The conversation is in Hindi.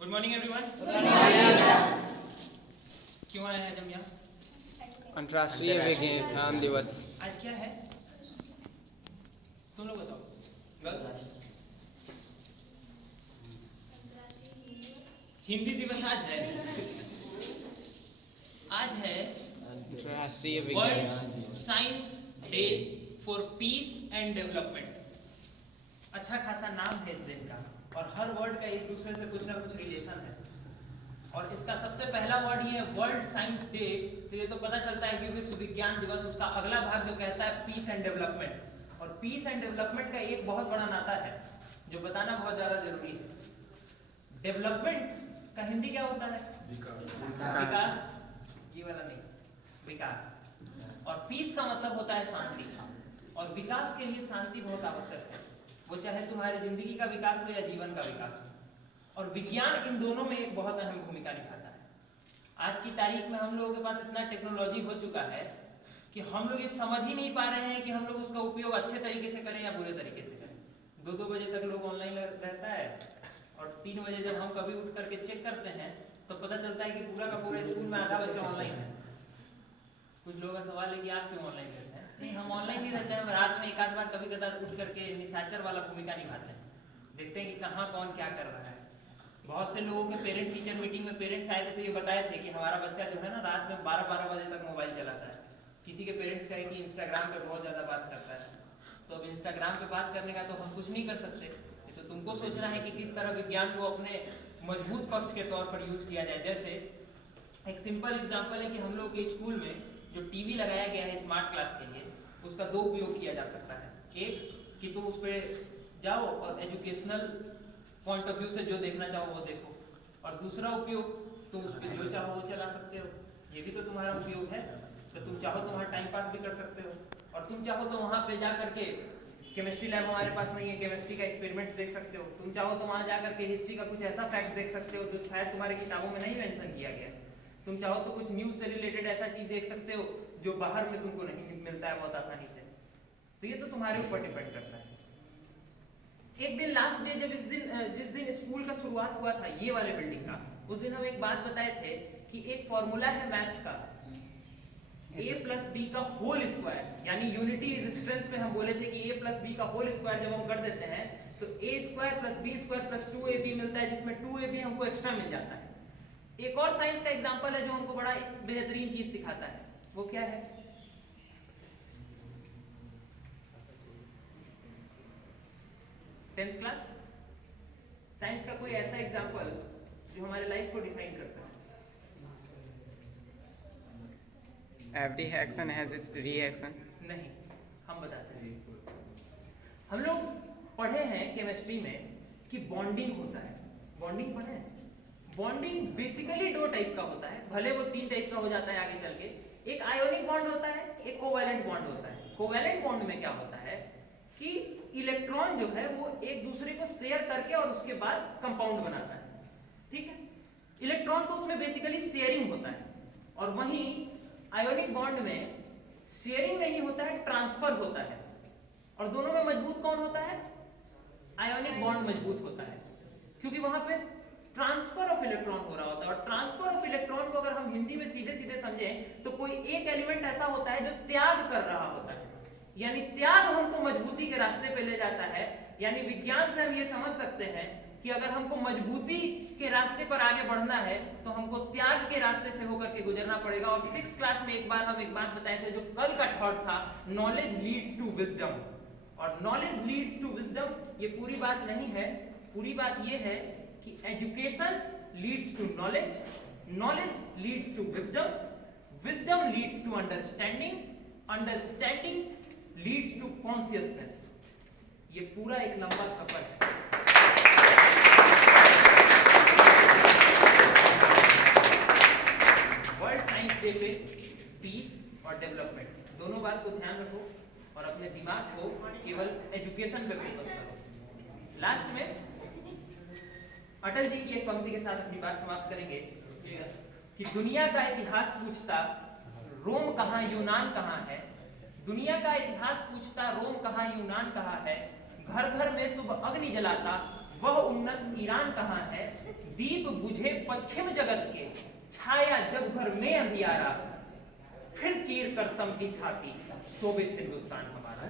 Good morning everyone. क्यों आए हैं हम यहाँ? अंतर्राष्ट्रीय विज्ञान दिवस। आज क्या है तुम लोग बताओ। गर्ल्स, हिंदी दिवस आज है। आज है अंतर्राष्ट्रीय विज्ञान world science day for piece and development. अच्छा खासा नाम है इस दिन का और हर वर्ड का एक दूसरे से कुछ ना कुछ रिलेशन है। और इसका सबसे पहला वर्ड ये है वर्ल्ड साइंस डे। तो ये तो पता चलता है कि विश्व विज्ञान दिवस, उसका अगला भाग जो कहता है पीस एंड डेवलपमेंट। और पीस एंड डेवलपमेंट का एक बहुत बड़ा नाता है जो बताना बहुत ज्यादा जरूरी है। डेवलपमेंट का हिंदी क्या होता है? विकास। ये वाला नहीं, विकास। और पीस का मतलब होता है शांति। और विकास के लिए शांति बहुत आवश्यक है, वो चाहे तुम्हारी जिंदगी का विकास हो या जीवन का विकास हो। और विज्ञान इन दोनों में एक बहुत अहम भूमिका निभाता है। आज की तारीख में हम लोगों के पास इतना टेक्नोलॉजी हो चुका है कि हम लोग ये समझ ही नहीं पा रहे हैं कि हम लोग उसका उपयोग अच्छे तरीके से करें या बुरे तरीके से करें। 2-2 बजे तक लोग ऑनलाइन रहता है और 3 बजे जब हम कभी उठ करके चेक करते हैं तो पता चलता है कि पूरा का पूरा स्कूल में आधा बच्चा ऑनलाइन है। कुछ लोगों का सवाल है कि आप क्यों ऑनलाइन रहते हैं? नहीं, हम ऑनलाइन नहीं रहते हैं, रात में एक आध बार कभी कदार उठ करके निशाचर वाला भूमिका निभाते हैं, देखते हैं कि कहाँ कौन क्या कर रहा है। बहुत से लोगों के पेरेंट टीचर मीटिंग में पेरेंट्स आए थे तो ये बताए थे कि हमारा बच्चा जो है ना रात में 12-12 बजे तक मोबाइल चलाता है। किसी के पेरेंट्स कहे कि इंस्टाग्राम पे बहुत ज्यादा बात करता है। तो अब इंस्टाग्राम पे बात करने का तो हम कुछ नहीं कर सकते, तो तुमको सोचना है कि किस तरह विज्ञान को अपने मजबूत पक्ष के तौर पर यूज किया जाए। जैसे एक सिंपल एग्जाम्पल है कि हम लोग के स्कूल में जो टीवी लगाया गया है स्मार्ट क्लास के लिए, उसका 2 उपयोग किया जा सकता है। एक कि तुम उस पर जाओ और एजुकेशनल पॉइंट ऑफ व्यू से जो देखना चाहो वो देखो, और दूसरा उपयोग तुम उस पर जो चाहो वो चला सकते हो। ये भी तो तुम्हारा उपयोग है। तो तुम चाहो तो वहाँ टाइम पास भी कर सकते हो, और तुम चाहो तो वहाँ पे जा करके केमिस्ट्री लैब हमारे पास नहीं है, केमिस्ट्री का एक्सपेरिमेंट्स देख सकते हो। तुम चाहो तो वहाँ जा करके हिस्ट्री का कुछ ऐसा फैक्ट देख सकते हो जो शायद तुम्हारी किताबों में नहीं मेंशन किया गया। तुम चाहो तो कुछ न्यूज से रिलेटेड ऐसा चीज देख सकते हो जो बाहर में तुमको नहीं मिलता है बहुत आसानी से। तो ये तो तुम्हारे ऊपर डिपेंड करता है। एक दिन लास्ट डे जब जिस दिन स्कूल का शुरुआत हुआ था ये वाले बिल्डिंग का, उस दिन हम एक बात बताए थे कि एक फॉर्मूला है मैथ्स का, a+b का होल स्क्वायर, यानी यूनिटी इज स्ट्रेंथ पे हम बोले थे कि a+b का होल स्क्वायर जब हम कर देते हैं तो a² + b² + 2ab मिलता है, जिसमें 2ab हमको एक्स्ट्रा मिल जाता है। एक और साइंस का एग्जांपल है जो हमको बड़ा बेहतरीन चीज सिखाता है, वो क्या है? 10th क्लास साइंस का कोई ऐसा एग्जांपल जो हमारे लाइफ को डिफाइन करता है। Every action has its reaction. नहीं, हम बताते हैं। हम लोग पढ़े हैं केमिस्ट्री में कि बॉन्डिंग होता है। बॉन्डिंग पढ़े हैं? बॉन्डिंग बेसिकली 2 टाइप का होता है, भले वो 3 टाइप का हो जाता है आगे चल के। एक आयोनिक बॉन्ड होता है, एक कोवैलेंट बॉन्ड होता है। कोवैलेंट बॉन्ड में क्या होता है कि इलेक्ट्रॉन जो है वो एक दूसरे को शेयर करके और उसके बाद कंपाउंड बनाता है, ठीक है। इलेक्ट्रॉन को उसमें बेसिकली शेयरिंग होता है। और वहीं आयोनिक बॉन्ड में शेयरिंग नहीं होता है, ट्रांसफर होता है। और दोनों में मजबूत कौन होता है? आयोनिक बॉन्ड मजबूत होता है, क्योंकि वहां पे ट्रांसफर ऑफ इलेक्ट्रॉन हो रहा होता है। और ट्रांसफर ऑफ इलेक्ट्रॉन को अगर हम हिंदी में सीधे सीधे समझें तो कोई एक एलिमेंट ऐसा होता है जो त्याग कर रहा होता है, यानी त्याग हमको मजबूती के रास्ते पे ले जाता है। यानी विज्ञान से हम ये समझ सकते हैं कि अगर हमको मजबूती के रास्ते पर आगे बढ़ना है तो हमको त्याग के रास्ते से होकर के गुजरना पड़ेगा। और 6th क्लास में एक बार हम एक बात बताए थे जो कल का थॉट था, नॉलेज लीड्स टू विजडम। और नॉलेज लीड्स टू विजडम ये पूरी बात नहीं है, पूरी बात ये है कि education leads to knowledge, knowledge leads to wisdom, wisdom leads to understanding, understanding leads to consciousness. ये पूरा एक लंबा सफर है। वर्ल्ड साइंस डे पे पीस और डेवलपमेंट दोनों बात को ध्यान रखो और अपने दिमाग को केवल एजुकेशन पे फोकस करो। लास्ट में अटल जी की एक पंक्ति के साथ अपनी बात समाप्त करेंगे कि दुनिया का इतिहास पूछता रोम कहाँ यूनान कहाँ है, दुनिया का इतिहास पूछता रोम कहाँ यूनान कहाँ है, घर घर में सुबह अग्नि जलाता वह उन्नत ईरान कहाँ है, दीप बुझे पश्चिम जगत के, छाया जग भर में अंधियारा, फिर चीर करतम की छाती, शोभित हिंदुस्तान हमारा।